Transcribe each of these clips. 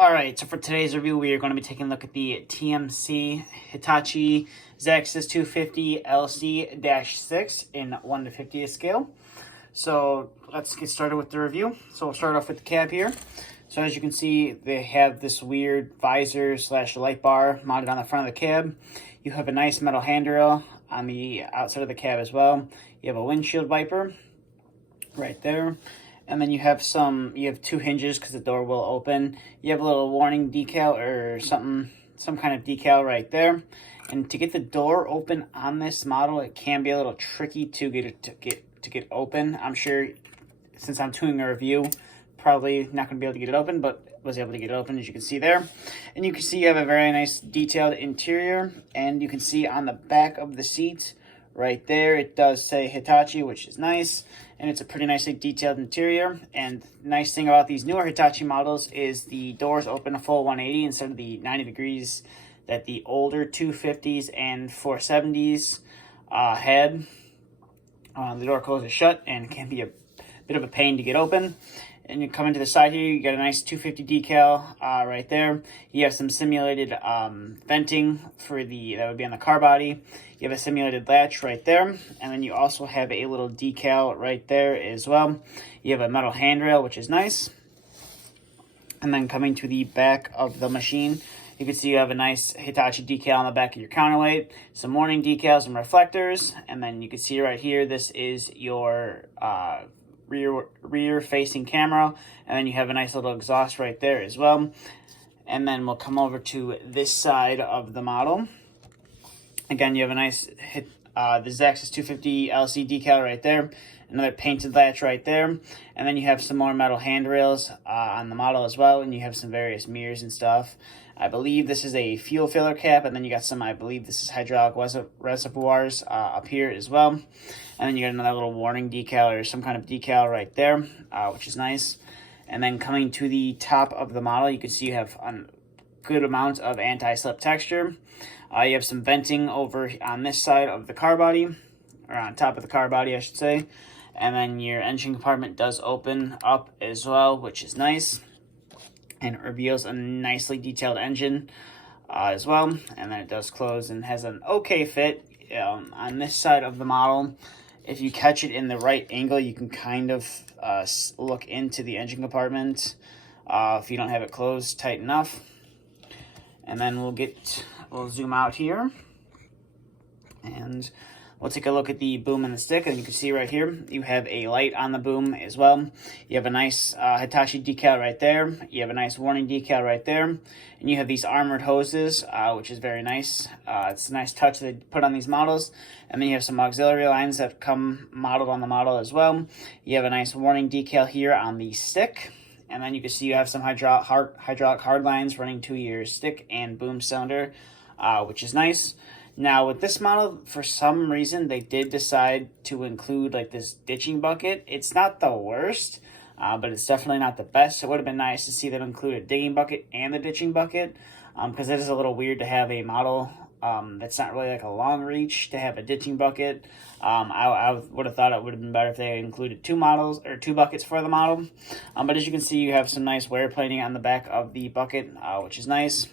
Alright, so for today's review, we are going to be taking a look at the TMC Hitachi Zaxis 250LC-6 in 1 to 50th scale. So let's get started with the review. So we'll start off with the cab here. So as you can see, they have this weird visor / light bar mounted on the front of the cab. You have a nice metal handrail on the outside of the cab as well. You have a windshield wiper right there. And then you have two hinges because the door will open. You have a little warning decal or some kind of decal right there. And to get the door open on this model, it can be a little tricky to get open. I'm sure, since I'm doing a review, probably not going to be able to get it open, but was able to get it open, as you can see there. And you can see you have a very nice detailed interior, and you can see on the back of the seat right there, it does say Hitachi, which is nice, and it's a pretty nicely detailed interior. And nice thing about these newer Hitachi models is the doors open a full 180 instead of the 90 degrees that the older 250s and 470s had. The door closes shut and can be a bit of a pain to get open. And you come into the side here, you got a nice 250 decal right there. You have some simulated venting that would be on the car body. You have a simulated latch right there. And then you also have a little decal right there as well. You have a metal handrail, which is nice. And then coming to the back of the machine, you can see you have a nice Hitachi decal on the back of your counterweight, some warning decals and reflectors. And then you can see right here, this is your rear facing camera, and then you have a nice little exhaust right there as well. And then we'll come over to this side of the model. Again, you have a nice the Zaxis 250LC decal right there, another painted latch right there, and then you have some more metal handrails on the model as well, and you have some various mirrors and stuff. I believe this is a fuel filler cap, and then you got some, I believe this is hydraulic reservoirs up here as well. And then you got another little warning decal or some kind of decal right there, which is nice. And then coming to the top of the model, you can see you have a good amount of anti-slip texture. You have some venting over on this side of the car body, or on top of the car body, I should say. And then your engine compartment does open up as well, which is nice. And it reveals a nicely detailed engine as well. And then it does close and has an okay fit on this side of the model. If you catch it in the right angle, you can kind of look into the engine compartment if you don't have it closed tight enough. And then we'll zoom out here. And we'll take a look at the boom and the stick, and you can see right here, you have a light on the boom as well. You have a nice Hitachi decal right there. You have a nice warning decal right there. And you have these armored hoses, which is very nice. It's a nice touch they put on these models. And then you have some auxiliary lines that come modeled on the model as well. You have a nice warning decal here on the stick. And then you can see you have some hydraulic hard lines running to your stick and boom cylinder, which is nice. Now, with this model, for some reason, they did decide to include like this ditching bucket. It's not the worst, but it's definitely not the best. It would have been nice to see them include a digging bucket and the ditching bucket, because it is a little weird to have a model that's not really like a long reach to have a ditching bucket. I would have thought it would have been better if they included two buckets for the model. But as you can see, you have some nice wear plating on the back of the bucket, which is nice.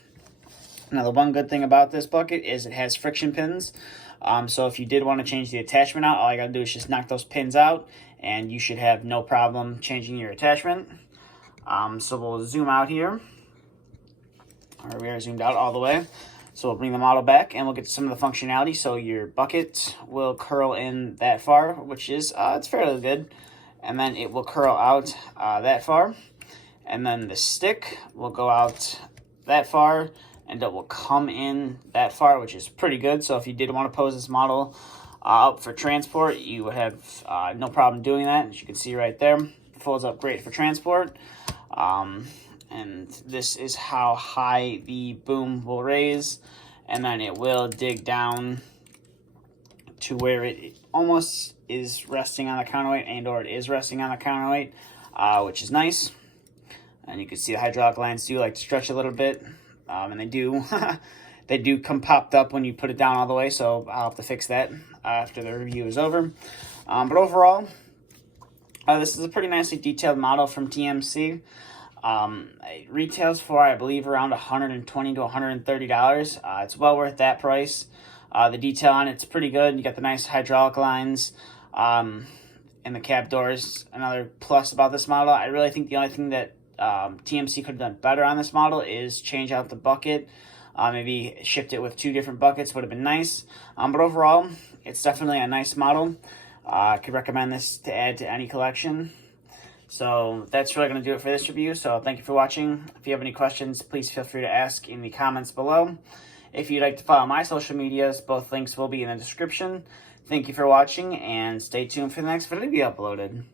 Now, the one good thing about this bucket is it has friction pins. So if you did want to change the attachment out, all you got to do is just knock those pins out, and you should have no problem changing your attachment. So we'll zoom out here. Or we are zoomed out all the way. So we'll bring the model back, and we'll get to some of the functionality. So your bucket will curl in that far, which is it's fairly good. And then it will curl out that far. And then the stick will go out that far, and it will come in that far, which is pretty good. So if you did want to pose this model up for transport, you would have no problem doing that. As you can see right there, it folds up great for transport. And this is how high the boom will raise, and then it will dig down to where it almost is resting on the counterweight, or it is resting on the counterweight, which is nice. And you can see the hydraulic lines do like to stretch a little bit. And they do they do come popped up when you put it down all the way, so I'll have to fix that after the review is over. But overall, this is a pretty nicely detailed model from TMC. It retails for, I believe, around $120 to $130. It's well worth that price. The detail on it's pretty good. You got the nice hydraulic lines, and the cab doors. Another plus about this model. I really think the only thing that TMC could have done better on this model is change out the bucket. Maybe shipped it with 2 different buckets would have been nice. But overall, it's definitely a nice model. I could recommend this to add to any collection. So that's really going to do it for this review. So thank you for watching. If you have any questions, please feel free to ask in the comments below. If you'd like to follow my social medias, both links will be in the description. Thank you for watching, and stay tuned for the next video to be uploaded.